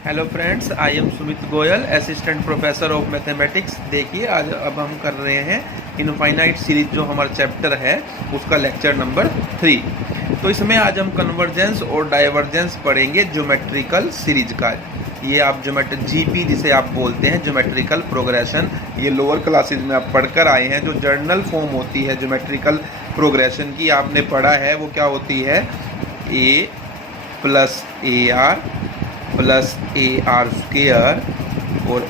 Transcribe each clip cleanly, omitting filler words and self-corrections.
Hello friends, I am Sumit Goyal, assistant professor of mathematics. देखिए आज अब हम कर रहे हैं इनफाइनाइट सीरीज, जो हमारा चैप्टर है उसका लेक्चर नंबर 3। तो इसमें आज हम कन्वर्जेंस और डाइवर्जेंस पढ़ेंगे ज्योमेट्रिकल सीरीज का। ये आप जीपी जिसे आप बोलते हैं, ज्योमेट्रिकल प्रोग्रेशन, ये लोअर क्लासेज में आप पढ़कर आए हैं। जो जर्नल फॉर्म होती है ज्योमेट्रिकल प्रोग्रेशन की, आपने पढ़ा है, वो क्या होती है? A plus A R plus A R square और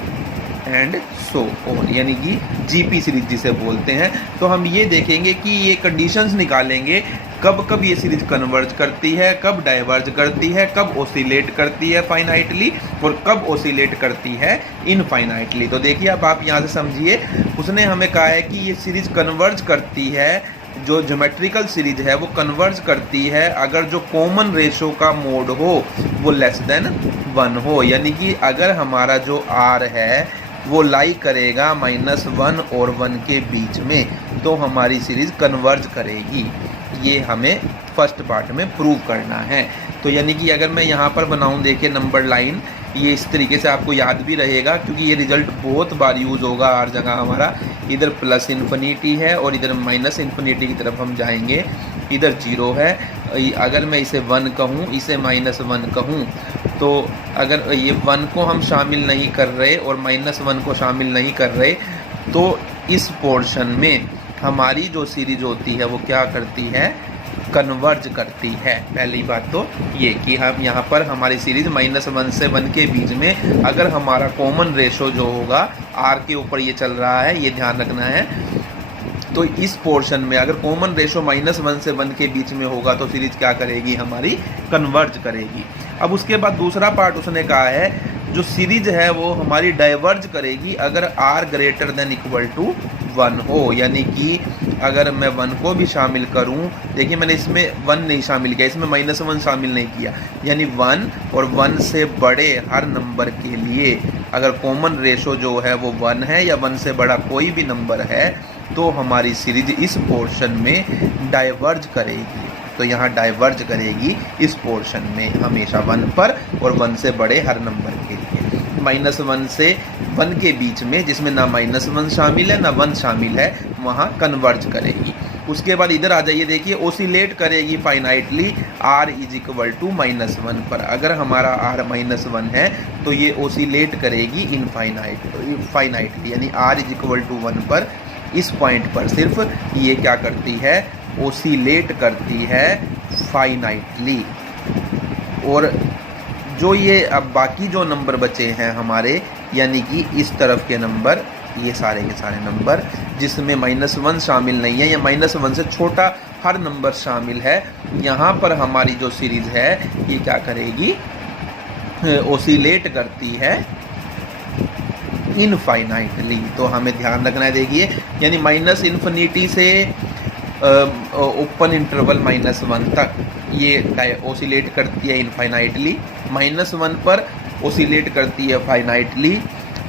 एंड सो ऑन, यानी कि जीपी सीरीज जिसे बोलते हैं। तो हम ये देखेंगे कि ये कंडीशंस निकालेंगे, कब कब ये सीरीज कन्वर्ज करती है, कब डाइवर्ज करती है, कब ओसिलेट करती है फाइनाइटली और कब ओसिलेट करती है इनफाइनाइटली। तो देखिए अब आप यहाँ से समझिए, उसने हमें कहा है कि ये सीरीज कन्वर्ज करती है, जो ज्योमेट्रिकल सीरीज है वो कन्वर्ज करती है अगर जो कॉमन रेशो का मोड हो वो लेस देन 1 हो, यानी कि अगर हमारा जो आर है वो लाई करेगा -1 और 1 के बीच में, तो हमारी सीरीज कन्वर्ज करेगी। ये हमें फर्स्ट पार्ट में प्रूव करना है। तो यानी कि अगर मैं यहाँ पर बनाऊँ, देखिए नंबर लाइन, ये इस तरीके से आपको याद भी रहेगा क्योंकि ये रिजल्ट बहुत बार यूज़ होगा हर जगह हमारा। इधर प्लस इन्फिनिटी है और इधर माइनस इन्फिनिटी की तरफ हम जाएंगे, इधर 0 है। अगर मैं इसे 1 कहूँ, इसे -1 कहूँ, तो अगर ये 1 को हम शामिल नहीं कर रहे और -1 को शामिल नहीं कर रहे, तो इस पोर्शन में हमारी जो सीरीज होती है वो क्या करती है? कन्वर्ज करती है। पहली बात तो ये कि हम यहाँ पर हमारी सीरीज -1 से 1 के बीच में, अगर हमारा कॉमन रेशो जो होगा आर के ऊपर ये चल रहा है, ये ध्यान रखना है। तो इस पोर्शन में अगर कॉमन रेशो -1 से 1 के बीच में होगा तो सीरीज क्या करेगी? हमारी कन्वर्ज करेगी। अब उसके बाद दूसरा पार्ट उसने कहा है, जो सीरीज है वो हमारी डाइवर्ज करेगी अगर r greater than equal to 1 हो, यानी कि अगर मैं 1 को भी शामिल करूं, देखिए मैंने इसमें 1 नहीं शामिल किया, इसमें -1 शामिल नहीं किया, यानी 1 और 1 से बड़े हर नंबर के लिए अगर कॉमन रेशो जो है वो 1 है या 1 से बड़ा कोई भी नंबर है, तो हमारी सीरीज इस पोर्शन में डाइवर्ज करेगी। तो यहाँ डाइवर्ज करेगी इस पोर्शन में हमेशा 1 पर और 1 से बड़े हर नंबर के लिए। -1 से 1 के बीच में, जिसमें ना -1 शामिल है ना 1 शामिल है, वहाँ कन्वर्ज करेगी। उसके बाद इधर आ जाइए, देखिए ओसिलेट करेगी finitely r is equal to -1 पर। अगर हमारा r -1 है तो ये ओसिलेट करेगी फाइनाइटली, यानी r इज इक्वल टू 1 पर। इस पॉइंट पर सिर्फ ये क्या करती है? ओसिलेट करती है फाइनाइटली। और जो ये अब बाकी जो नंबर बचे हैं हमारे, यानी कि इस तरफ के नंबर, ये सारे के सारे नंबर जिसमें -1 शामिल नहीं है या -1 से छोटा हर नंबर शामिल है, यहाँ पर हमारी जो सीरीज है ये क्या करेगी? ओसिलेट करती है इनफाइनाइटली। तो हमें ध्यान रखना है, देखिए यानी -इन्फिनिटी से ओपन इंटरवल -1 तक ये ओसिलेट करती है इनफाइनाइटली, -1 पर ओसिलेट करती है फाइनाइटली,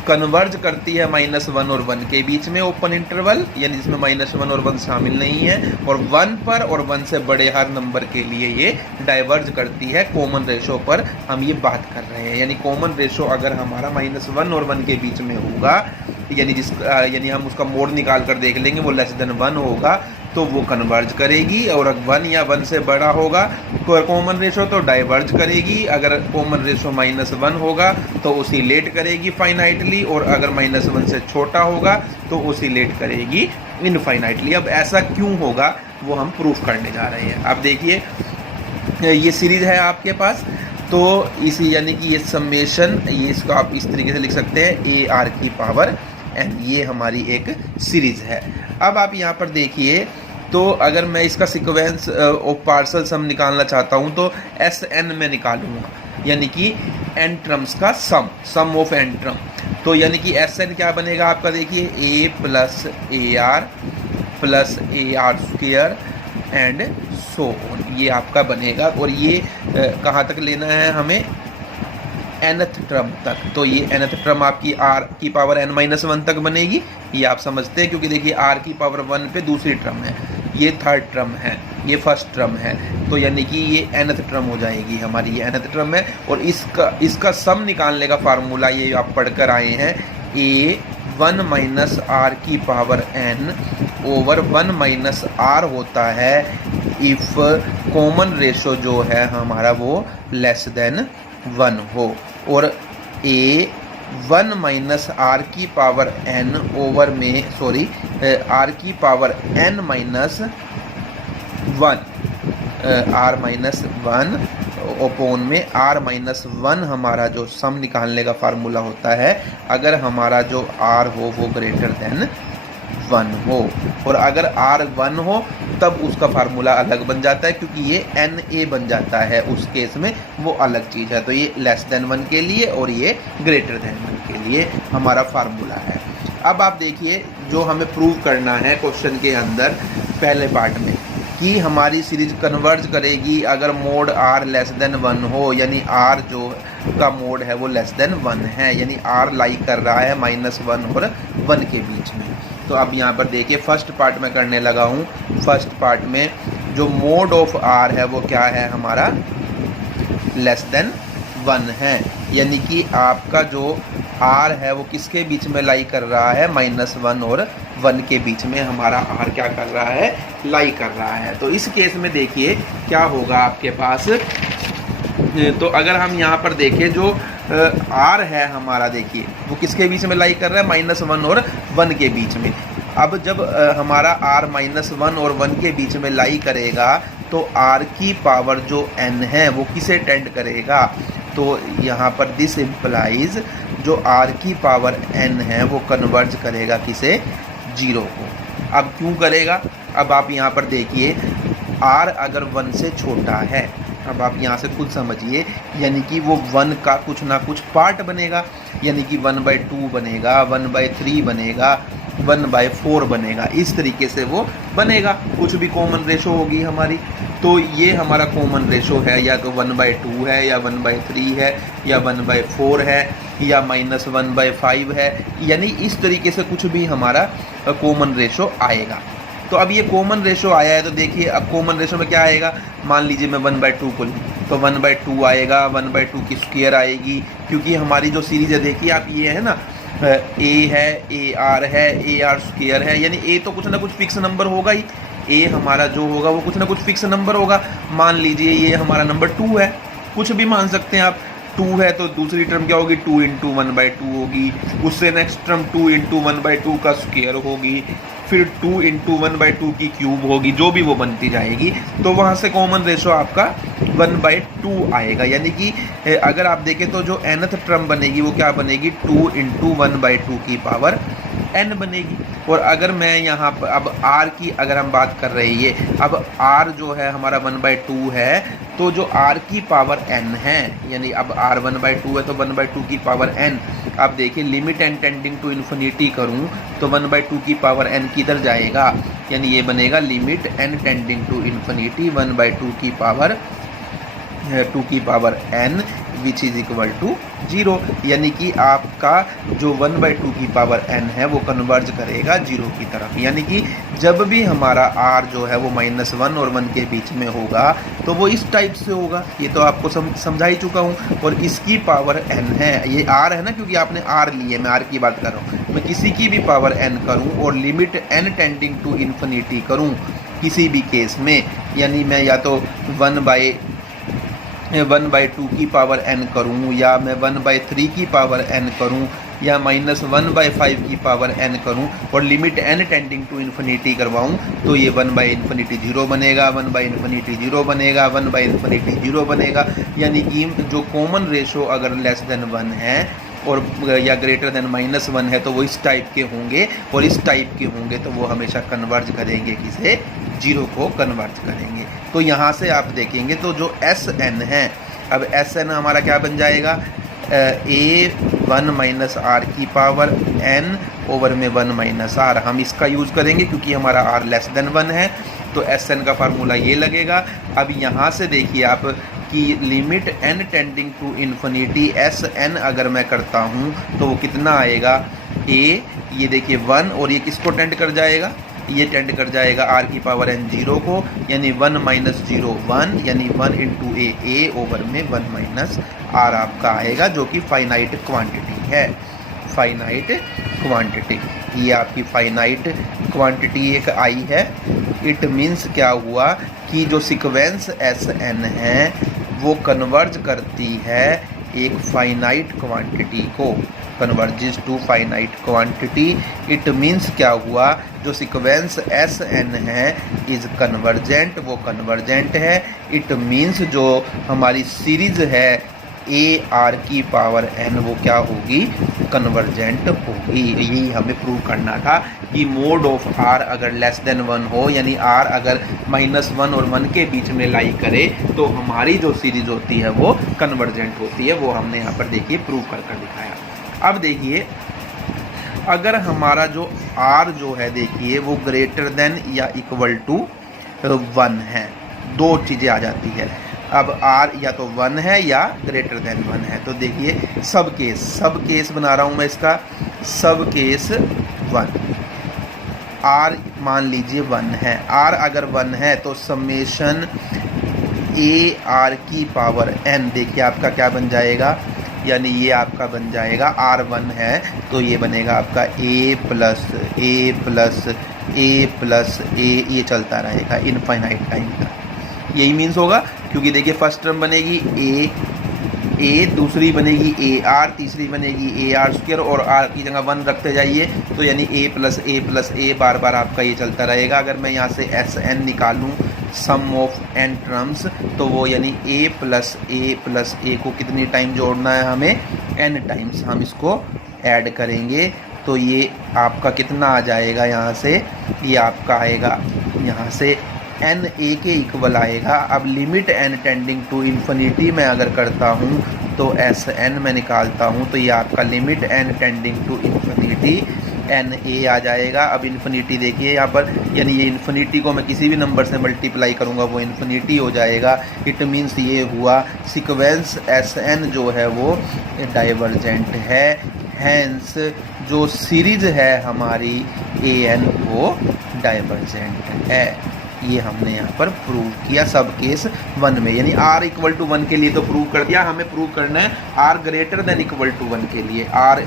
कन्वर्ज करती है -1 और 1 के बीच में ओपन इंटरवल, यानी जिसमें -1 और 1 शामिल नहीं है, और 1 पर और 1 से बड़े हर नंबर के लिए ये डाइवर्ज करती है कॉमन रेशो पर। हम ये बात कर रहे हैं, यानी कॉमन रेशो अगर हमारा -1 और 1 के बीच में होगा, यानी हम उसका मोड निकाल कर देख लेंगे, वो लेस देन 1 होगा तो वो कन्वर्ज करेगी, और 1 या 1 से बड़ा होगा कॉमन रेशो तो डाइवर्ज करेगी। अगर कॉमन रेशो -1 होगा तो ओसिलेट करेगी फाइनाइटली, और अगर -1 से छोटा होगा तो ओसिलेट करेगी इनफाइनाइटली। अब ऐसा क्यों होगा वो हम प्रूफ करने जा रहे हैं। अब देखिए ये सीरीज है आपके पास, तो इसी यानी कि ये समेशन, ये इसको आप इस तरीके से लिख सकते हैं AR की पावर n, ये हमारी एक सीरीज है। अब आप यहाँ पर देखिए, तो अगर मैं इसका सीक्वेंस ऑफ पार्सल सम निकालना चाहता हूँ तो SN में निकालूंगा, यानी कि n टर्म्स का सम ऑफ n टर्म। तो यानी कि SN क्या बनेगा आपका? देखिए A plus AR plus AR square and so on, ये आपका बनेगा। और ये कहाँ तक लेना है हमें? nth टर्म तक। तो ये nth टर्म आपकी r की पावर n-1 तक बनेगी, ये आप समझते हैं, क्योंकि देखिए r की पावर 1 पे दूसरी टर्म है। ये थर्ड टर्म है, ये फर्स्ट टर्म है, तो यानी कि ये nth टर्म हो जाएगी हमारी, ये nth टर्म है। और इसका सम निकालने का फार्मूला ये आप पढ़कर आए हैं, a1 माइनस आर की power n over 1 minus r होता है इफ़ कॉमन रेशो जो है हमारा वो लेस देन 1 हो, और a1 माइनस आर की पावर n ओवर में आर की power n minus 1 r minus 1 upon में आर माइनस 1 हमारा जो सम निकालने का फार्मूला होता है, अगर हमारा जो आर हो वो ग्रेटर देन 1 हो, और अगर आर 1 हो तब उसका फार्मूला अलग बन जाता है, क्योंकि ये एन ए बन जाता है, उस केस में वो अलग चीज़ है। तो ये लेस देन 1 के लिए और ये ग्रेटर देन 1 के लिए हमारा फार्मूला है। अब आप देखिए जो हमें प्रूव करना है क्वेश्चन के अंदर पहले पार्ट में, कि हमारी सीरीज कन्वर्ज करेगी अगर मोड आर लेस देन 1 हो, यानी आर जो का मोड है वो लेस देन 1 है, यानी आर लाई कर रहा है -1 और 1 के बीच में। तो अब यहाँ पर देखिए फर्स्ट पार्ट में करने लगा हूँ। फर्स्ट पार्ट में जो मोड ऑफ आर है वो क्या है हमारा, लेस देन 1 है, यानी कि आपका जो आर है वो किसके बीच में लाई कर रहा है, -1 और 1 के बीच में हमारा आर क्या कर रहा है, लाई कर रहा है। तो इस केस में देखिए क्या होगा आपके पास, तो अगर हम यहाँ पर देखें जो आर है हमारा, देखिए वो किसके बीच में लाई कर रहा है, -1 और 1 के बीच में। अब जब हमारा आर -1 और 1 के बीच में लाई करेगा तो आर की पावर जो n है वो किसे टेंड करेगा, तो यहाँ पर दिस इम्प्लाइज जो आर की पावर n है वो कन्वर्ज करेगा किसे, 0 को। अब क्यों करेगा, अब आप यहाँ पर देखिए r अगर 1 से छोटा है, अब आप यहाँ से खुद समझिए, यानी कि वो 1 का कुछ ना कुछ पार्ट बनेगा, यानी कि 1/2 बनेगा, 1/3 बनेगा, 1/4 बनेगा, इस तरीके से वो बनेगा। कुछ भी कॉमन रेशो होगी हमारी, तो ये हमारा कॉमन रेशो है, या तो 1/2 है, या 1/3 है, या 1/4 है, या -1/5 है, यानी इस तरीके से कुछ भी हमारा कॉमन रेशो आएगा। तो अब ये कॉमन रेशो आया है, तो देखिए अब कॉमन रेशो में क्या आएगा, मान लीजिए मैं 1/2 को लूँ तो 1/2 आएगा, 1/2 की स्क्वायर आएगी, क्योंकि हमारी जो सीरीज है देखिए आप, ये है ना, ए है, ए आर है, ए आर स्क्वायर है, यानी ए तो कुछ ना कुछ फिक्स नंबर होगा ही, ए हमारा जो होगा वो कुछ ना कुछ फिक्स नंबर होगा। मान लीजिए ये हमारा नंबर 2 है, कुछ भी मान सकते हैं आप, 2 है तो दूसरी टर्म क्या होगी, 2 × 1/2 होगी, उससे नेक्स्ट टर्म 2 × 1/2 का स्क्वायर होगी, फिर 2 × 1/2 की क्यूब होगी, जो भी वो बनती जाएगी। तो वहाँ से कॉमन रेशो आपका 1/2 आएगा, यानी कि अगर आप देखें तो जो nth टर्म बनेगी वो क्या बनेगी, 2 × 1/2 की पावर n बनेगी। और अगर मैं यहाँ पर अब r की अगर हम बात कर रहे हैं, अब r जो है हमारा 1/2 है, तो जो r की पावर n है, यानी अब r 1/2 है तो 1/2 की पावर n, आप देखिए limit n tending to infinity करूँ तो 1/2 की पावर n किधर जाएगा, यानी ये बनेगा limit n tending to infinity 1/2 की पावर 2 की power n which is equal to 0, यानी कि आपका जो 1/2 की पावर n है वो कन्वर्ज करेगा 0 की तरफ, यानी कि जब भी हमारा r जो है वो -1 और 1 के बीच में होगा तो वो इस टाइप से होगा। ये तो आपको समझा ही चुका हूँ। और इसकी पावर n है, ये r है ना, क्योंकि आपने r ली है, मैं r की बात कर रहा हूँ। मैं किसी की भी पावर n करूँ और limit n tending to infinity करूँ किसी भी केस में, यानी मैं या तो 1/2 की पावर n करूँ, या मैं 1/3 की पावर n करूँ, या -1/5 की पावर n करूँ, और limit n tending to infinity करवाऊँ, तो ये 1/∞ 0 बनेगा, 1/∞ 0 बनेगा, 1/∞ 0 बनेगा। यानी कि जो कॉमन रेशो अगर लेस देन 1 है और या ग्रेटर देन -1 है तो वो इस टाइप के होंगे, और इस टाइप के होंगे तो वो हमेशा कन्वर्ज करेंगे किसे, 0 को कन्वर्ज करेंगे। तो यहाँ से आप देखेंगे तो जो Sn है, अब Sn हमारा क्या बन जाएगा, a1 - r की पावर n ओवर में 1 - r, हम इसका यूज़ करेंगे क्योंकि हमारा r लेस देन 1 है, तो Sn का फार्मूला ये लगेगा। अब यहाँ से देखिए आप कि limit n tending to infinity Sn अगर मैं करता हूँ तो वो कितना आएगा, a ये देखिए 1, और ये किसको टेंड कर जाएगा, ये टेंड कर जाएगा r की पावर n 0 को, यानी 1 माइनस 0 1, यानी 1 इंटू ए ओवर में 1 माइनस r आपका आएगा, जो कि फाइनाइट क्वांटिटी है। फाइनाइट क्वांटिटी, ये आपकी फाइनाइट क्वांटिटी एक आई है। इट मीन्स क्या हुआ कि जो सीक्वेंस एस एन है वो कन्वर्ज करती है एक फाइनाइट क्वांटिटी को, converges to finite quantity. It means क्या हुआ, जो सीक्वेंस एस एन है इज कन्वर्जेंट, वो कन्वर्जेंट है। इट मीन्स जो हमारी सीरीज है ए आर की पावर एन वो क्या होगी, कन्वर्जेंट होगी। यही हमें प्रूव करना था कि मोड ऑफ आर अगर लेस देन 1 हो, यानी आर अगर -1 और 1 के बीच में लाई करे, तो हमारी जो सीरीज होती है वो कन्वर्जेंट होती है। वो हमने यहाँ पर देखिए प्रूव कर दिखाया। अब देखिए अगर हमारा जो r जो है देखिए वो ग्रेटर देन या इक्वल टू 1 है, दो चीज़ें आ जाती है। अब r या तो 1 है या ग्रेटर देन 1 है, तो देखिए सब केस बना रहा हूँ मैं इसका, सब केस 1। r मान लीजिए 1 है, r अगर 1 है तो समेशन ए आर की पावर n, देखिए आपका क्या बन जाएगा, यानी ये आपका बन जाएगा r1 है तो ये बनेगा आपका a plus A plus A plus A, ये चलता रहेगा इनफाइनाइट टाइम तक। यही मीन्स होगा, क्योंकि देखिए फर्स्ट टर्म बनेगी ए, दूसरी बनेगी ए आर, तीसरी बनेगी ए आर स्क्वायर, और आर की जगह 1 रखते जाइए तो यानी ए प्लस ए बार बार आपका ये चलता रहेगा। अगर मैं यहाँ से एस एन निकालूँ सम ऑफ एन टर्म्स, तो वो यानी ए प्लस ए को कितनी टाइम जोड़ना है हमें, एन टाइम्स हम इसको ऐड करेंगे। तो ये आपका कितना आ जाएगा, यहाँ से ये आपका आएगा यहाँ से एन ए के इक्वल आएगा। अब limit N tending to infinity मैं अगर करता हूँ तो एस एन में निकालता हूँ, तो ये आपका limit N tending to infinity N A आ जाएगा। अब इन्फिनिटी देखिए यहाँ पर, यानी ये इन्फिनिटी को मैं किसी भी नंबर से मल्टीप्लाई करूँगा वो इन्फिनिटी हो जाएगा। इट मीन्स ये हुआ सीक्वेंस एस एन जो है वो डाइवर्जेंट है, हैंस जो सीरीज है हमारी ए एन वो डाइवर्जेंट है। ये हमने यहाँ पर प्रूव किया सब केस 1 में, यानी r इक्वल टू 1 के लिए तो प्रूव कर दिया, हमें प्रूव करना है r greater than equal to 1 के लिए। r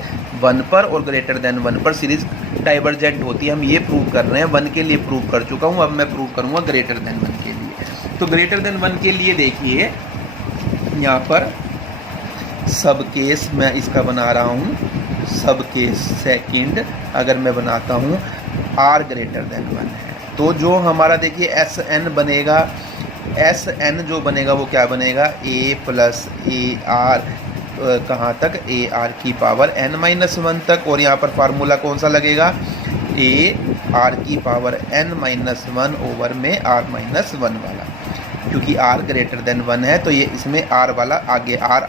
1 पर और ग्रेटर देन 1 पर सीरीज डाइवर्जेंट होती है, हम ये प्रूव कर रहे हैं। 1 के लिए प्रूव कर चुका हूँ, अब मैं प्रूव करूँगा ग्रेटर देन 1 के लिए। तो ग्रेटर देन 1 के लिए देखिए यहाँ पर सब केस मैं इसका बना रहा हूँ, सब केस सेकंड अगर मैं बनाता हूँ r ग्रेटर देन 1 है, तो जो हमारा देखिए एस एन बनेगा, एस एन जो बनेगा वो क्या बनेगा, ए प्लस ए आर, कहाँ तक, ए आर की पावर n-1 तक। और यहाँ पर फार्मूला कौन सा लगेगा, ए आर की पावर n-1 ओवर में r-1 वाला, क्योंकि r ग्रेटर देन 1 है तो ये इसमें r वाला आगे, r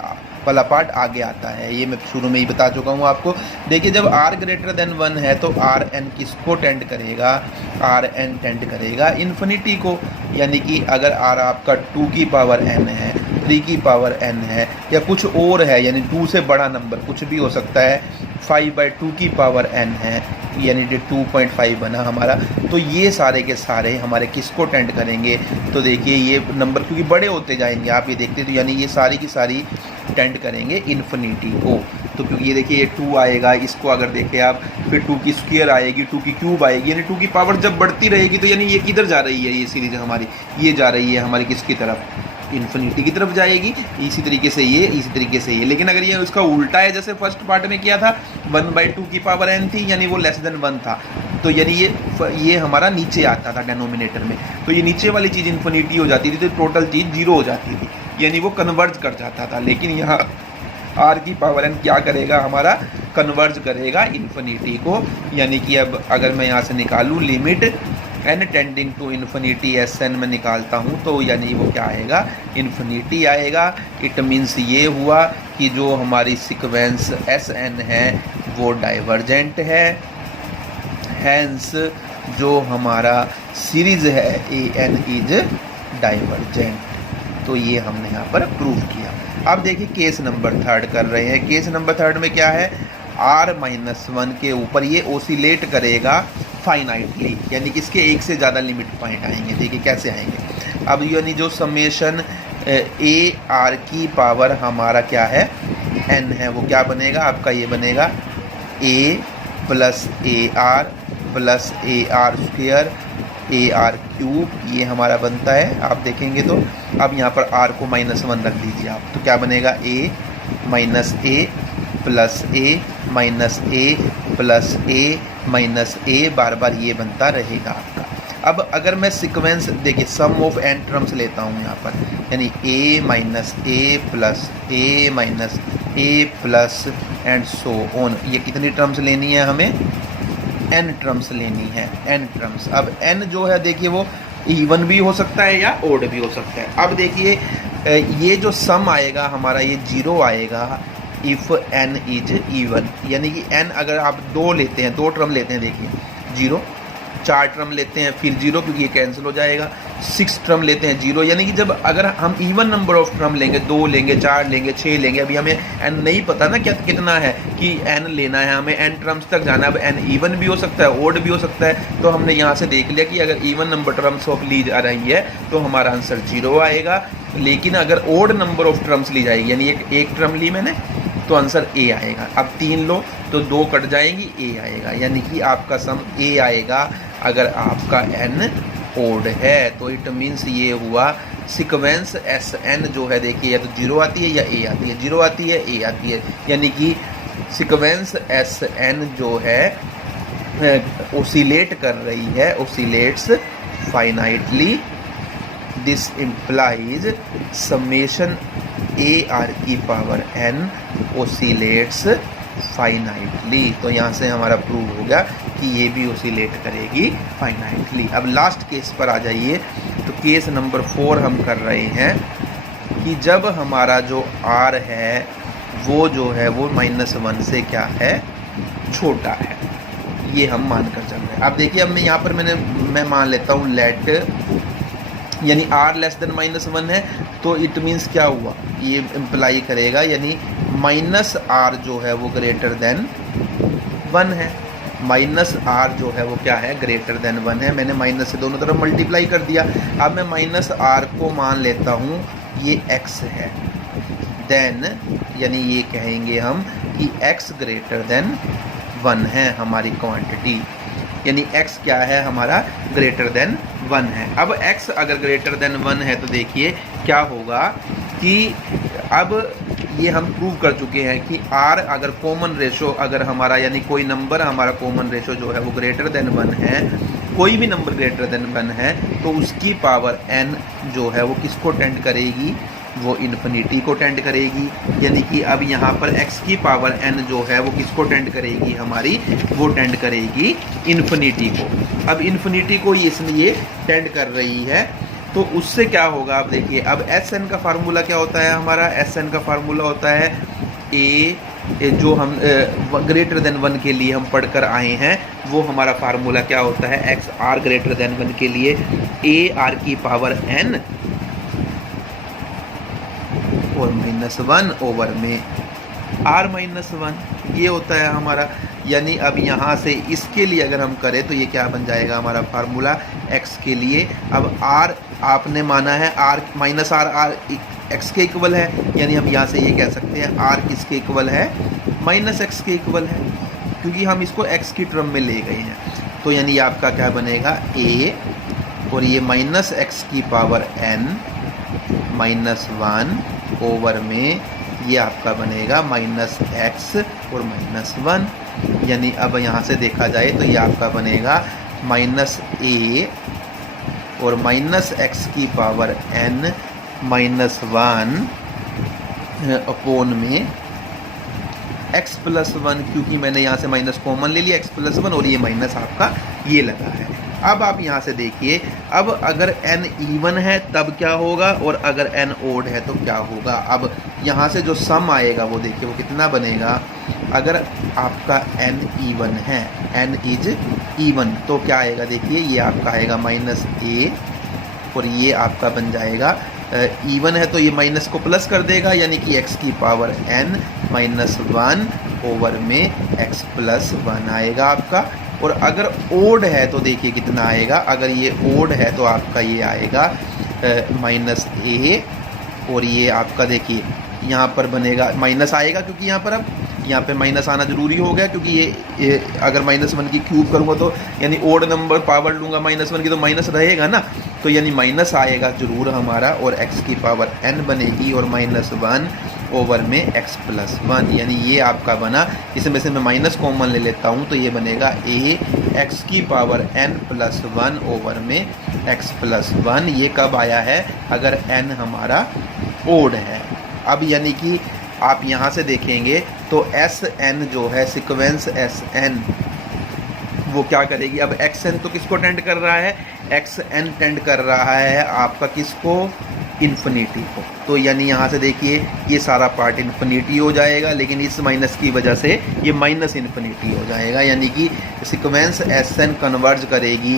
वाला पार्ट आगे आता है। ये मैं शुरू में ही बता चुका हूँ आपको। देखिए जब r ग्रेटर देन 1 है तो आर एन किसको टेंड करेगा, आर एन टेंड करेगा इन्फिनिटी को, यानी कि अगर r आपका 2 की पावर n है, 3 की पावर n है, या कुछ और है, यानी 2 से बड़ा नंबर कुछ भी हो सकता है, 5/2 की पावर n है, यानी 2.5 बना हमारा, तो ये सारे के सारे हमारे किसको टेंड करेंगे, तो देखिए ये नंबर क्योंकि बड़े होते जाएंगे आप ये देखते, तो यानी ये सारी की सारी टेंड करेंगे इन्फिनिटी को। तो क्योंकि ये देखिए ये 2 आएगा, इसको अगर देखें आप, फिर 2 की स्क्वायर आएगी, 2 की क्यूब आएगी, यानी 2 की पावर जब बढ़ती रहेगी तो यानी ये किधर जा रही है, ये सीरीज हमारी ये जा रही है हमारी किसकी तरफ, इन्फिनिटी की तरफ जाएगी। इसी तरीके से ये, इसी तरीके से ये। लेकिन अगर ये उसका उल्टा है, जैसे फर्स्ट पार्ट में किया था 1/2 की पावर n थी, यानी वो लेस देन 1 था, तो यानी ये हमारा नीचे आता था डेनोमिनेटर में, तो ये नीचे वाली चीज़ इन्फिनिटी हो जाती थी, तो टोटल चीज़ 0 हो जाती थी, यानी वो कन्वर्ज कर जाता था। लेकिन यहाँ r की पावर n क्या करेगा, हमारा कन्वर्ज करेगा इन्फिनिटी को, यानी कि अब अगर मैं यहाँ से निकालूँ limit n tending to infinity s n में निकालता हूँ, तो यानी वो क्या आएगा, इन्फिनिटी आएगा। इट मीन्स ये हुआ कि जो हमारी सीक्वेंस एस एन है वो डाइवर्जेंट है, हैंस जो हमारा सीरीज है ए एन इज डाइवर्जेंट। तो ये हमने यहाँ पर प्रूव किया। अब देखिए केस नंबर 3 कर रहे हैं। केस नंबर 3 में क्या है, r-1 के ऊपर ये ओसिलेट करेगा फाइनाइटली, यानी कि इसके एक से ज़्यादा लिमिट पॉइंट आएंगे। देखिए कैसे आएंगे। अब यानी जो समेशन ए आर की पावर हमारा क्या है n है, वो क्या बनेगा आपका, ये बनेगा a plus A R plus A R square A R cube, ये हमारा बनता है। आप देखेंगे तो अब यहाँ पर r को -1 रख दीजिए आप, तो क्या बनेगा a minus A plus A minus A plus A minus A, बार बार ये बनता रहेगा आपका। अब अगर मैं सीक्वेंस देखिए सम ऑफ n टर्म्स लेता हूँ यहाँ पर, यानी a minus A plus A minus A plus and so on, ये कितनी टर्म्स लेनी है हमें, n टर्म्स लेनी है, n टर्म्स। अब n जो है देखिए वो इवन भी हो सकता है या ओड भी हो सकता है। अब देखिए ये जो सम आएगा हमारा ये 0 आएगा इफ़ n इज इवन, यानी कि n अगर आप 2 लेते हैं, 2 टर्म लेते हैं, देखिए 0, 4 टर्म लेते हैं फिर 0 क्योंकि ये कैंसिल हो जाएगा, 6 टर्म लेते हैं 0, यानी कि जब अगर हम इवन नंबर ऑफ टर्म लेंगे, 2 लेंगे, 4 लेंगे, 6 लेंगे, अभी हमें n नहीं पता ना क्या कितना है, कि n लेना है हमें, n टर्म्स तक जाना है। अब n इवन भी हो सकता है, ओड भी हो सकता है, तो हमने यहाँ से देख लिया कि अगर इवन नंबर टर्म्स ऑफ ली जा रही है तो हमारा आंसर 0 आएगा, लेकिन अगर ओड नंबर ऑफ टर्म्स ली जाएगी, यानी एक टर्म ली मैंने तो आंसर a आएगा। अब 3 लो तो 2 कट जाएंगी, a आएगा, यानी कि आपका सम a आएगा अगर आपका n ओड है। तो इट मीन्स ये हुआ सीक्वेंस Sn जो है देखिए या तो 0 आती है या a आती है, 0 आती है a आती है, यानी कि सीक्वेंस Sn जो है ओसिलेट कर रही है, oscillates finitely. This implies summation A are की पावर n ओसिलेट्स फाइनाइटली। तो यहाँ से हमारा प्रूव हो गया कि ये भी ओसिलेट करेगी फाइनाइटली। अब लास्ट केस पर आ जाइए, तो केस नंबर 4 हम कर रहे हैं कि जब हमारा जो r है वो जो है वो -1 से क्या है, छोटा है, ये हम मान कर चल रहे हैं। अब देखिए अब मैं यहाँ पर मैं मान लेता हूँ लेट, यानी r लेस देन -1 है, तो इट मीन्स क्या हुआ, ये इम्प्लाई करेगा यानी -r जो है वो ग्रेटर देन 1 है, -r जो है वो क्या है, ग्रेटर देन 1 है। मैंने माइनस से दोनों तरफ मल्टीप्लाई कर दिया। अब मैं -r को मान लेता हूँ ये x है, देन यानी ये कहेंगे हम कि x ग्रेटर देन 1 है हमारी क्वांटिटी, यानी x क्या है हमारा, ग्रेटर देन 1 है। अब x अगर ग्रेटर देन 1 है तो देखिए क्या होगा कि अब ये हम प्रूव कर चुके हैं कि r अगर कॉमन रेशो अगर हमारा, यानी कोई नंबर हमारा कॉमन रेशो जो है वो ग्रेटर देन 1 है, कोई भी नंबर ग्रेटर देन 1 है, तो उसकी पावर n जो है वो किसको टेंड करेगी, वो इन्फिनिटी को टेंड करेगी। यानी कि अब यहाँ पर x की पावर n जो है वो किसको टेंड करेगी हमारी, वो टेंड करेगी इन्फिनिटी को। अब इन्फिनिटी को इसलिए टेंड कर रही है, तो उससे क्या होगा, आप देखिए अब Sn का फार्मूला क्या होता है हमारा, Sn का फार्मूला होता है a जो हम ग्रेटर देन 1 के लिए हम पढ़कर आए हैं, वो हमारा फार्मूला क्या होता है, x r ग्रेटर देन 1 के लिए a r की पावर n और -1 ओवर में r-1, ये होता है हमारा। यानी अब यहाँ से इसके लिए अगर हम करें तो ये क्या बन जाएगा हमारा फार्मूला x के लिए। अब r आपने माना है r -r x के इक्वल है, यानी हम यहाँ से ये कह सकते हैं r किसके इक्वल है, -x के इक्वल है, क्योंकि हम इसको x की टर्म में ले गए हैं। तो यानी आपका क्या बनेगा a और ये -x की पावर n -1 ओवर में ये आपका बनेगा -x और -1। यानी अब यहाँ से देखा जाए तो ये आपका बनेगा -a और -x की पावर n -1 अपॉन में x + 1, क्योंकि मैंने यहाँ से माइनस कॉमन ले लिया, x + 1 और ये माइनस आपका ये लगा है। अब आप यहाँ से देखिए, अब अगर n इवन है तब क्या होगा और अगर n ओड है तो क्या होगा। अब यहाँ से जो सम आएगा वो देखिए वो कितना बनेगा, अगर आपका n इवन है, n इज इवन, तो क्या आएगा देखिए, ये आपका आएगा -a और ये आपका बन जाएगा इवन है तो ये माइनस को प्लस कर देगा, यानी कि x की पावर n माइनस 1 ओवर में x प्लस 1 आएगा आपका। और अगर ओड है तो देखिए कितना आएगा, अगर ये ओड है तो आपका ये आएगा माइनस a, और ये आपका देखिए यहाँ पर बनेगा माइनस आएगा, क्योंकि यहाँ पर अब यहाँ पे माइनस आना जरूरी हो गया, क्योंकि ये अगर -1 की क्यूब करूँगा तो यानी ओड नंबर पावर लूँगा -1 की तो माइनस रहेगा ना, तो यानी माइनस आएगा जरूर हमारा, और x की पावर n बनेगी और -1 ओवर में x प्लस 1, यानी ये आपका बना। इसमें से मैं माइनस कॉमन ले लेता हूँ तो ये बनेगा a x की पावर n प्लस 1 ओवर में x प्लस 1। ये कब आया है? अगर n हमारा ओड है। अब यानी कि आप यहाँ से देखेंगे तो Sn जो है सीक्वेंस Sn वो क्या करेगी? अब Xn तो किसको टेंड कर रहा है? Xn टेंड कर रहा है आपका किसको? इन्फिनिटी को। तो यानी यहाँ से देखिए ये सारा पार्ट इन्फिनिटी हो जाएगा, लेकिन इस माइनस की वजह से ये माइनस इन्फिनिटी हो जाएगा, यानी कि सीक्वेंस Sn कन्वर्ज करेगी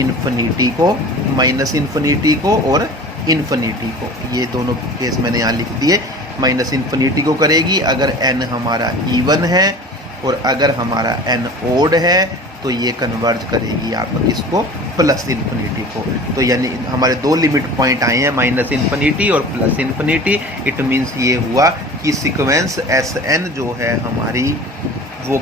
इन्फिनिटी को, माइनस इन्फिनिटी को और इन्फिनिटी को। ये दोनों केस मैंने यहाँ लिख दिए। माइनस इन्फिनिटी को करेगी अगर n हमारा इवन है, और अगर हमारा n ओड है तो ये कन्वर्ज करेगी आपका किसको? प्लस इन्फिनिटी को। तो यानी हमारे दो लिमिट पॉइंट आए हैं, माइनस इन्फिनिटी और प्लस इन्फिनिटी। इट मीन्स ये हुआ कि सीक्वेंस Sn जो है हमारी वो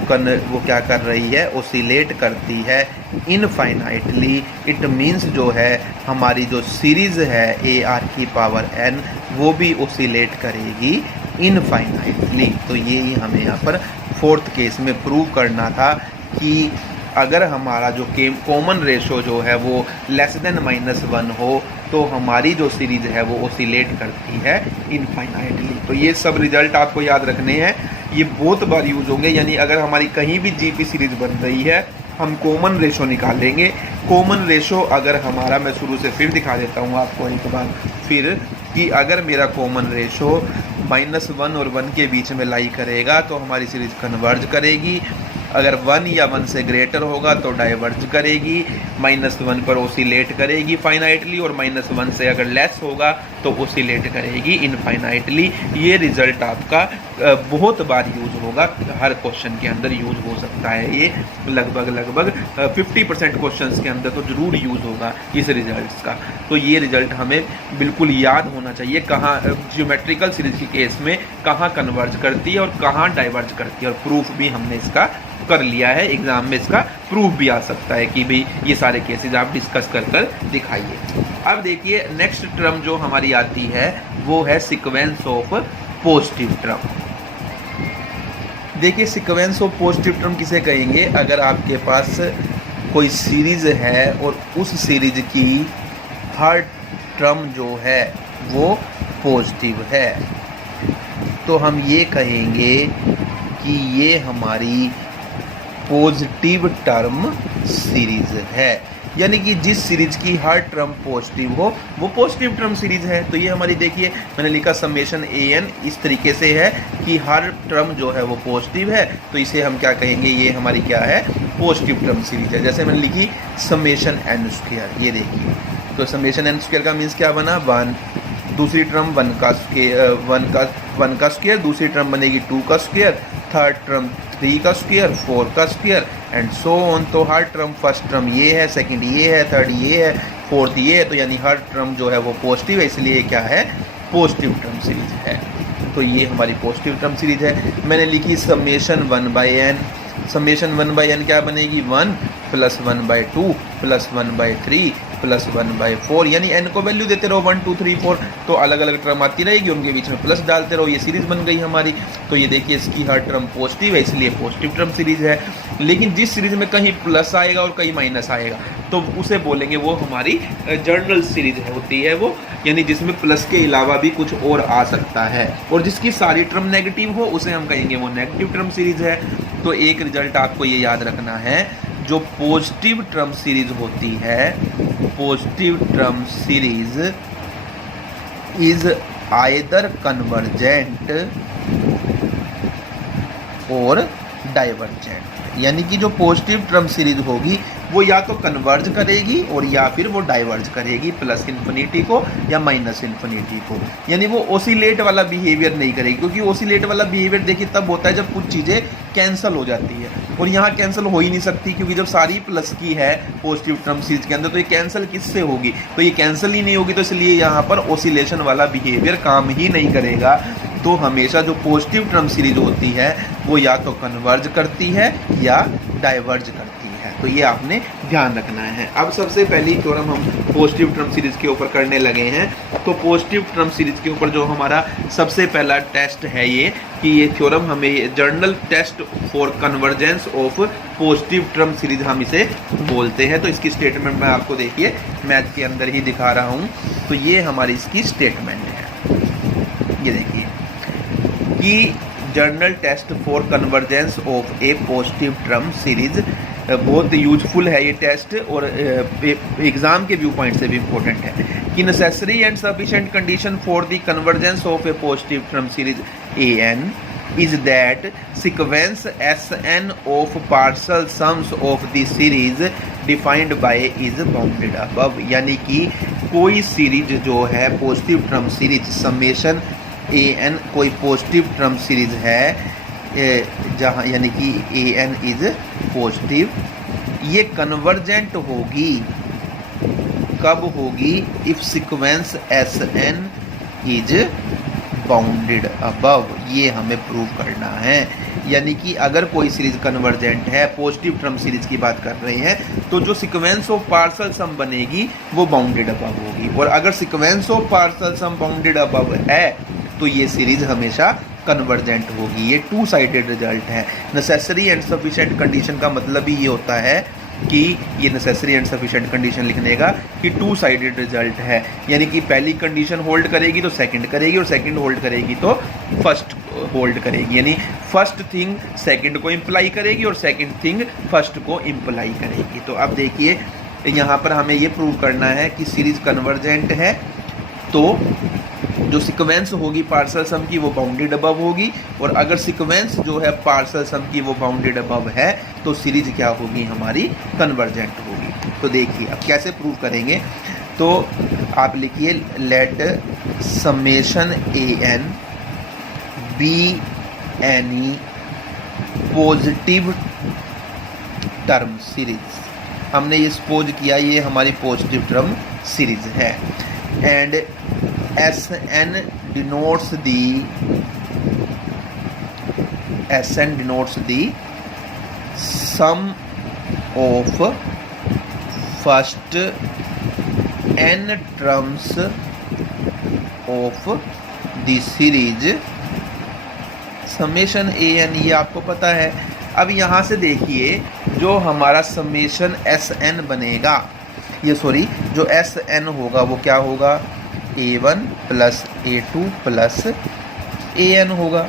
क्या कर रही है? ओसिलेट करती है इनफाइनाइटली। इट मीन्स जो है हमारी जो सीरीज़ है AR की पावर n वो भी ओसिलेट करेगी इनफाइनाइटली। तो ये ही हमें यहाँ पर फोर्थ केस में प्रूव करना था कि अगर हमारा जो कॉमन रेशो जो है वो लेस देन -1 हो तो हमारी जो सीरीज़ है वो ओसिलेट करती है इनफाइनाइटली। तो ये सब रिजल्ट आपको याद रखने हैं, ये बहुत बार यूज होंगे। यानी अगर हमारी कहीं भी GP सीरीज़ बन रही है, हम कॉमन रेशो निकालेंगे। कॉमन रेशो अगर हमारा, मैं शुरू से फिर दिखा देता हूँ आपको एक बार फिर, कि अगर मेरा कॉमन रेशो -1 और 1 के बीच में लाई करेगा तो हमारी सीरीज़ कन्वर्ज करेगी। अगर 1 या 1 से ग्रेटर होगा तो डाइवर्ज करेगी, -1 पर ओसिलेट करेगी फाइनाइटली, और -1 से अगर लेस होगा तो ओसिलेट करेगी इनफाइनाइटली। ये रिजल्ट आपका बहुत बार यूज़ होगा, हर क्वेश्चन के अंदर यूज़ हो सकता है। ये लगभग 50% क्वेश्चंस के अंदर तो ज़रूर यूज़ होगा इस रिजल्ट का। तो ये रिजल्ट हमें बिल्कुल याद होना चाहिए, कहाँ ज्योमेट्रिकल सीरीज के केस में कहाँ कन्वर्ज करती है और कहाँ डाइवर्ज करती है। और प्रूफ भी हमने इसका कर लिया है, एग्जाम में इसका प्रूफ भी आ सकता है कि भाई ये सारे केसेस आप डिस्कस कर दिखाइए। अब देखिए नेक्स्ट टर्म जो हमारी आती है वो है सीक्वेंस ऑफ पॉजिटिव टर्म। देखिए सीक्वेंस ऑफ पॉजिटिव टर्म किसे कहेंगे? अगर आपके पास कोई सीरीज है और उस सीरीज की हर टर्म जो है वो पॉजिटिव है, तो हम ये कहेंगे कि ये हमारी पॉजिटिव टर्म सीरीज है। यानी कि जिस सीरीज की हर टर्म पॉजिटिव हो वो पॉजिटिव टर्म सीरीज है। तो ये हमारी देखिए मैंने लिखा समेशन an इस तरीके से है कि हर टर्म जो है वो पॉजिटिव है, तो इसे हम क्या कहेंगे? ये हमारी क्या है? पॉजिटिव टर्म सीरीज है। जैसे मैंने लिखी समेशन n², ये देखिए, तो समेशन n² का मीन्स क्या बना? 1, दूसरी टर्म 1 का स्क्वायर, दूसरी टर्म बनेगी 2 का स्क्वायर, थर्ड टर्म 3 का स्क्वायर, 4 का स्क्वायर एंड सो ऑन। तो हर टर्म, फर्स्ट टर्म ये है, सेकंड ये है, थर्ड ये है, फोर्थ ये है, तो यानी हर टर्म जो है वो पॉजिटिव है, इसलिए क्या है? पॉजिटिव टर्म सीरीज है। तो ये हमारी पॉजिटिव टर्म सीरीज है। मैंने लिखी समेशन 1/n। समेशन 1/n क्या बनेगी? 1 + 1/2 + 1/3 + 1/4, यानी n को वैल्यू देते रहो 1 2 3 4, तो अलग अलग टर्म आती रहेगी, उनके बीच में प्लस डालते रहो, ये सीरीज बन गई हमारी। तो ये देखिए इसकी हर टर्म पॉजिटिव है, इसलिए पॉजिटिव टर्म सीरीज है। लेकिन जिस सीरीज में कहीं प्लस आएगा और कहीं माइनस आएगा तो उसे बोलेंगे वो हमारी जनरल सीरीज होती है वो, यानी जिसमें प्लस के अलावा भी कुछ और आ सकता है। और जिसकी सारी टर्म नेगेटिव हो उसे हम कहेंगे वो नेगेटिव टर्म सीरीज है। तो एक रिजल्ट आपको ये याद रखना है, जो पॉजिटिव टर्म सीरीज होती है, positive term series is either convergent और डाइवर्जेंट। यानी कि जो पॉजिटिव टर्म सीरीज होगी वो या तो कन्वर्ज करेगी और या फिर वो डाइवर्ज करेगी प्लस इन्फिनिटी को या माइनस इन्फिनिटी को, यानी वो ओसिलेट वाला बिहेवियर नहीं करेगी। क्योंकि ओसिलेट वाला बिहेवियर देखिए तब होता है जब कुछ चीज़ें कैंसिल हो जाती है, और यहाँ कैंसिल हो ही नहीं सकती क्योंकि जब सारी प्लस की है पॉजिटिव टर्म सीरीज के अंदर तो ये कैंसिल किससे होगी, तो ये कैंसिल ही नहीं होगी, तो इसलिए यहाँ पर ओसिलेशन वाला बिहेवियर काम ही नहीं करेगा। तो हमेशा जो पॉजिटिव टर्म सीरीज होती है वो या तो कन्वर्ज करती है या डाइवर्ज करती है, तो ये आपने ध्यान रखना है। अब सबसे पहली थ्योरम हम पॉजिटिव टर्म सीरीज के ऊपर करने लगे हैं। तो पॉजिटिव टर्म सीरीज के ऊपर जो हमारा सबसे पहला टेस्ट है ये कि ये थ्योरम हमें general test for convergence of positive term series हम इसे बोलते हैं। तो इसकी स्टेटमेंट मैं आपको देखिए मैथ के अंदर ही दिखा रहा हूँ। तो ये हमारी इसकी स्टेटमेंट है, ये देखिए कि general test for convergence of a positive term series बहुत यूजफुल है ये टेस्ट, और एग्जाम के व्यू पॉइंट से भी इम्पोर्टेंट है कि necessary and sufficient condition for the convergence of a positive term series a n is that sequence Sn of partial sums of the series defined by is bounded above, यानी कि कोई series जो है positive term series summation a n कोई positive term series है जहाँ यानी कि ए एन इज पॉजिटिव, ये कन्वर्जेंट होगी कब होगी, if sequence s n is bounded above, ये हमें प्रूव करना है। यानी कि अगर कोई सीरीज कन्वर्जेंट है, पॉजिटिव टर्म सीरीज की बात कर रहे हैं, तो जो सीक्वेंस ऑफ पार्शियल सम बनेगी वो बाउंडेड अबव होगी, और अगर sequence of partial sum bounded above है तो ये सीरीज हमेशा कन्वर्जेंट होगी। ये टू साइडेड रिजल्ट है। नेसेसरी एंड सफिशिएंट कंडीशन का मतलब ही ये होता है कि ये नेसेसरी एंड सफिशिएंट कंडीशन लिखने का कि टू साइडेड रिजल्ट है, यानी कि पहली कंडीशन होल्ड करेगी तो सेकंड करेगी, और सेकंड होल्ड करेगी तो फर्स्ट होल्ड करेगी, यानी फर्स्ट थिंग सेकंड को इम्प्लाई करेगी और सेकंड थिंग फर्स्ट को इम्प्लाई करेगी। तो अब देखिए यहाँ पर हमें ये प्रूव करना है कि सीरीज कन्वर्जेंट है, तो जो सीक्वेंस होगी पार्शियल सम की वो बाउंडेड अबव होगी, और अगर सीक्वेंस जो है पार्शियल सम की वो बाउंडेड अबव है तो सीरीज क्या होगी हमारी कन्वर्जेंट होगी। तो देखिए अब कैसे प्रूव करेंगे, तो आप लिखिए let summation a n be any positive term series, हमने ये सपोज किया ये हमारी पॉजिटिव टर्म सीरीज है, and Sn denotes the sum of first n terms of the series समेशन ए एन, ये आपको पता है। अब यहाँ से देखिए जो हमारा समेशन एस एन बनेगा, ये सॉरी जो एस एन होगा वो क्या होगा, A1 plus A2 plus AN होगा,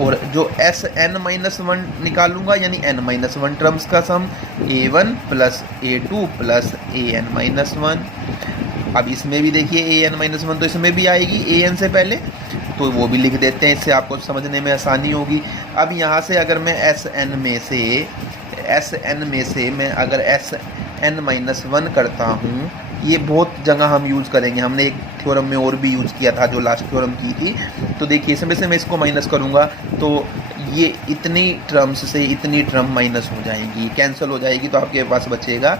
और जो Sn-1 निकालूंगा यानी n-1 टर्म्स का सम A1 plus A2 plus AN-1। अब इसमें भी देखिए AN-1 तो इसमें भी आएगी AN से पहले, तो वो भी लिख देते हैं, इससे आपको समझने में आसानी होगी। अब यहाँ से अगर मैं Sn में से मैं अगर Sn-1 करता हूँ, ये बहुत जगह हम यूज़ करेंगे, हमने एक थ्योरम में और भी यूज़ किया था जो लास्ट थ्योरम की थी। तो देखिए इसमें से मैं इसको माइनस करूँगा तो ये इतनी टर्म्स से इतनी टर्म माइनस हो जाएगी, कैंसिल हो जाएगी, तो आपके पास बचेगा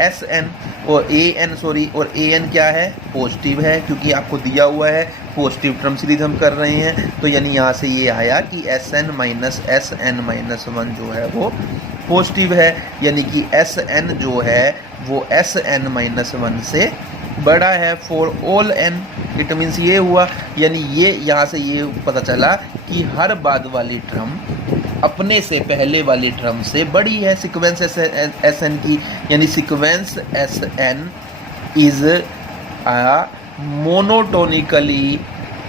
एस एन और ए एन, सॉरी, और ए एन क्या है, पॉजिटिव है, क्योंकि आपको दिया हुआ है पॉजिटिव टर्म सीरीज हम कर रहे हैं। तो यानी यहाँ से ये आया कि s n minus s n minus 1 जो है वो पॉजिटिव है, यानी कि एस एन जो है वो एस एन माइनस 1 से बड़ा है for all n. It means ये हुआ, यानी ये यहाँ से ये पता चला कि हर बाद वाली टर्म अपने से पहले वाली टर्म से बड़ी है सीक्वेंस एस एन की, यानी sequence s n is a monotonically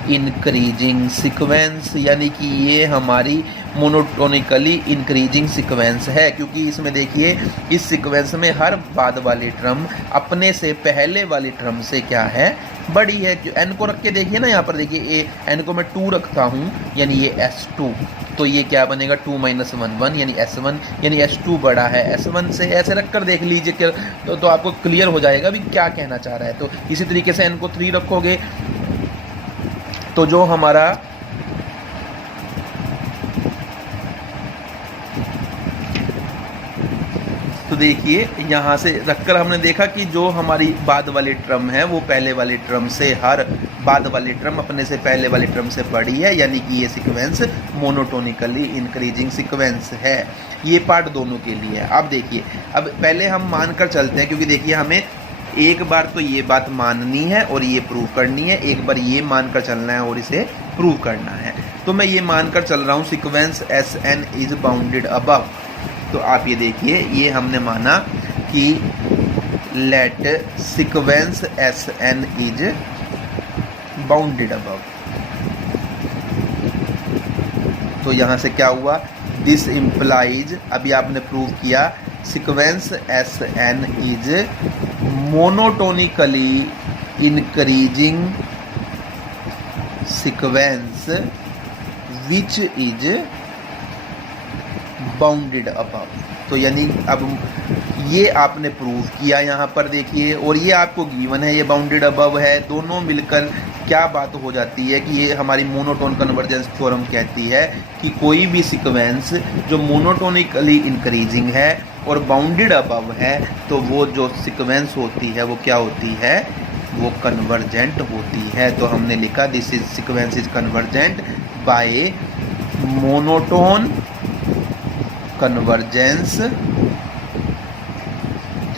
increasing sequence, यानी कि ये हमारी मोनोटोनिकली इंक्रीजिंग सीक्वेंस है, क्योंकि इसमें देखिए इस सीक्वेंस में हर बाद वाली टर्म अपने से पहले वाली टर्म से क्या है, बड़ी है। जो n को रख के देखिए ना, यहाँ पर देखिए n को मैं 2 रखता हूँ, यानी ये S2, तो ये क्या बनेगा 2 - 1 1, यानी S1, यानी S2 बड़ा है। S1 से ऐसे रख कर देख लीजिए तो आपको क्लियर हो जाएगा भी क्या कहना चाह रहा है। तो इसी तरीके से n को 3 रखोगे तो जो हमारा तो देखिए यहाँ से रखकर हमने देखा कि जो हमारी बाद वाली टर्म है वो पहले वाली टर्म से, हर बाद वाली टर्म अपने से पहले वाली टर्म से बड़ी है, यानी कि ये सीक्वेंस मोनोटोनिकली इंक्रीजिंग सीक्वेंस है। ये पार्ट दोनों के लिए है। अब देखिए, अब पहले हम मान कर चलते हैं, क्योंकि देखिए हमें एक बार तो ये बात माननी है और ये प्रूव करनी है, एक बार ये मानकर चलना है और इसे प्रूव करना है। तो मैं ये मानकर चल रहा हूँ sequence Sn is bounded above. तो आप ये देखिए, ये हमने माना कि let sequence Sn is bounded above. तो यहाँ से क्या हुआ, दिस इम्प्लाइज, अभी आपने प्रूव किया, sequence Sn is monotonically increasing sequence which is bounded above. तो यानी अब ये आपने प्रूव किया यहाँ पर देखिए, और ये आपको गिवन है, ये बाउंडेड अबव है। दोनों मिलकर क्या बात हो जाती है कि ये हमारी मोनोटोन कन्वर्जेंस थ्योरम कहती है कि कोई भी सीक्वेंस जो मोनोटोनिकली इंक्रीजिंग है और बाउंडेड अबव है, तो वो जो सीक्वेंस होती है वो क्या होती है, वो कन्वर्जेंट होती है। तो हमने लिखा this is sequence is convergent by monotone convergence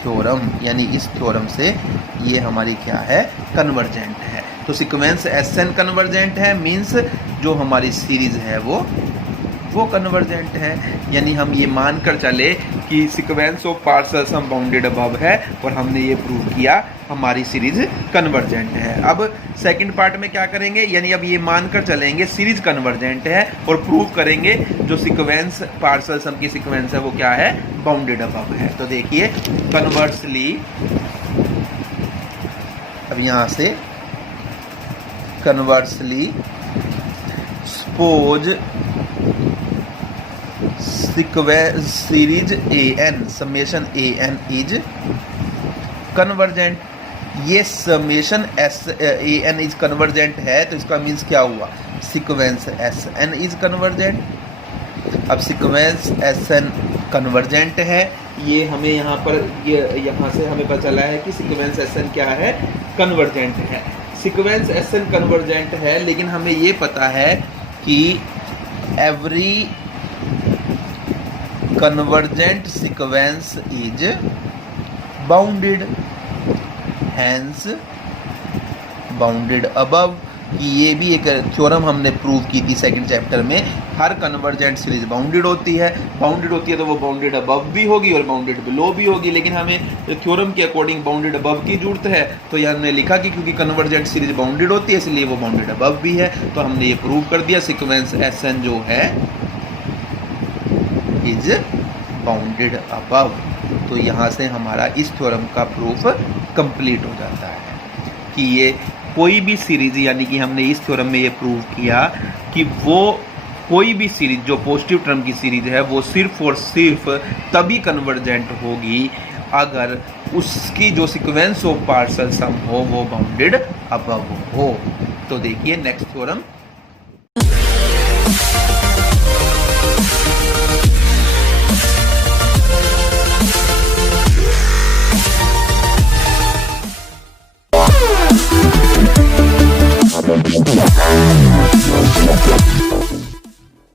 theorem, यानी इस थ्योरम से ये हमारी क्या है, कन्वर्जेंट है। तो सीक्वेंस Sn कन्वर्जेंट है, मीन्स जो हमारी सीरीज है वो कन्वर्जेंट है। यानी हम ये मान कर चले कि सीक्वेंस ऑफ पार्सल्स हम बाउंडेड अबव है, और हमने ये प्रूव किया हमारी सीरीज कन्वर्जेंट है। अब सेकंड पार्ट में क्या करेंगे, यानी अब ये मान कर चलेंगे सीरीज कन्वर्जेंट है और प्रूव करेंगे जो सीक्वेंस पार्सल सम की सीक्वेंस है वो क्या है, बाउंडेड अबव है। तो देखिए कन्वर्सली, अब यहाँ से conversely suppose series an summation an is convergent. ये समेशन an इज कन्वर्जेंट है, तो इसका मीन्स क्या हुआ, सीक्वेंस Sn इज कन्वर्जेंट। अब सीक्वेंस Sn कन्वर्जेंट है, ये हमें यहाँ पर यहाँ से हमें पता चला है कि सीक्वेंस Sn क्या है, कन्वर्जेंट है। सीक्वेंस Sn कन्वर्जेंट है, लेकिन हमें ये पता है कि every convergent sequence is bounded, hence bounded above। ये भी एक थ्योरम हमने प्रूव की थी सेकंड चैप्टर में, हर कन्वर्जेंट सीरीज बाउंडेड होती है। बाउंडेड होती है तो वो बाउंडेड अबव भी होगी और बाउंडेड बिलो भी होगी, लेकिन हमें थ्योरम के अकॉर्डिंग बाउंडेड अबव की जरूरत है। तो यहाँ हमने लिखा कि क्योंकि कन्वर्जेंट सीरीज बाउंडेड होती है इसलिए वो बाउंडेड अबव भी है। तो हमने ये प्रूव कर दिया सीक्वेंस Sn जो है इज बाउंडेड अबव। तो यहाँ से हमारा इस थ्योरम का प्रूफ कंप्लीट हो जाता है कि ये कोई भी सीरीज, यानी कि हमने इस थ्योरम में ये प्रूव किया कि वो कोई भी सीरीज जो पॉजिटिव टर्म की सीरीज है वो सिर्फ और सिर्फ तभी कन्वर्जेंट होगी अगर उसकी जो सीक्वेंस ऑफ पार्शियल सम हो वो बाउंडेड अबव हो। तो देखिए नेक्स्ट थ्योरम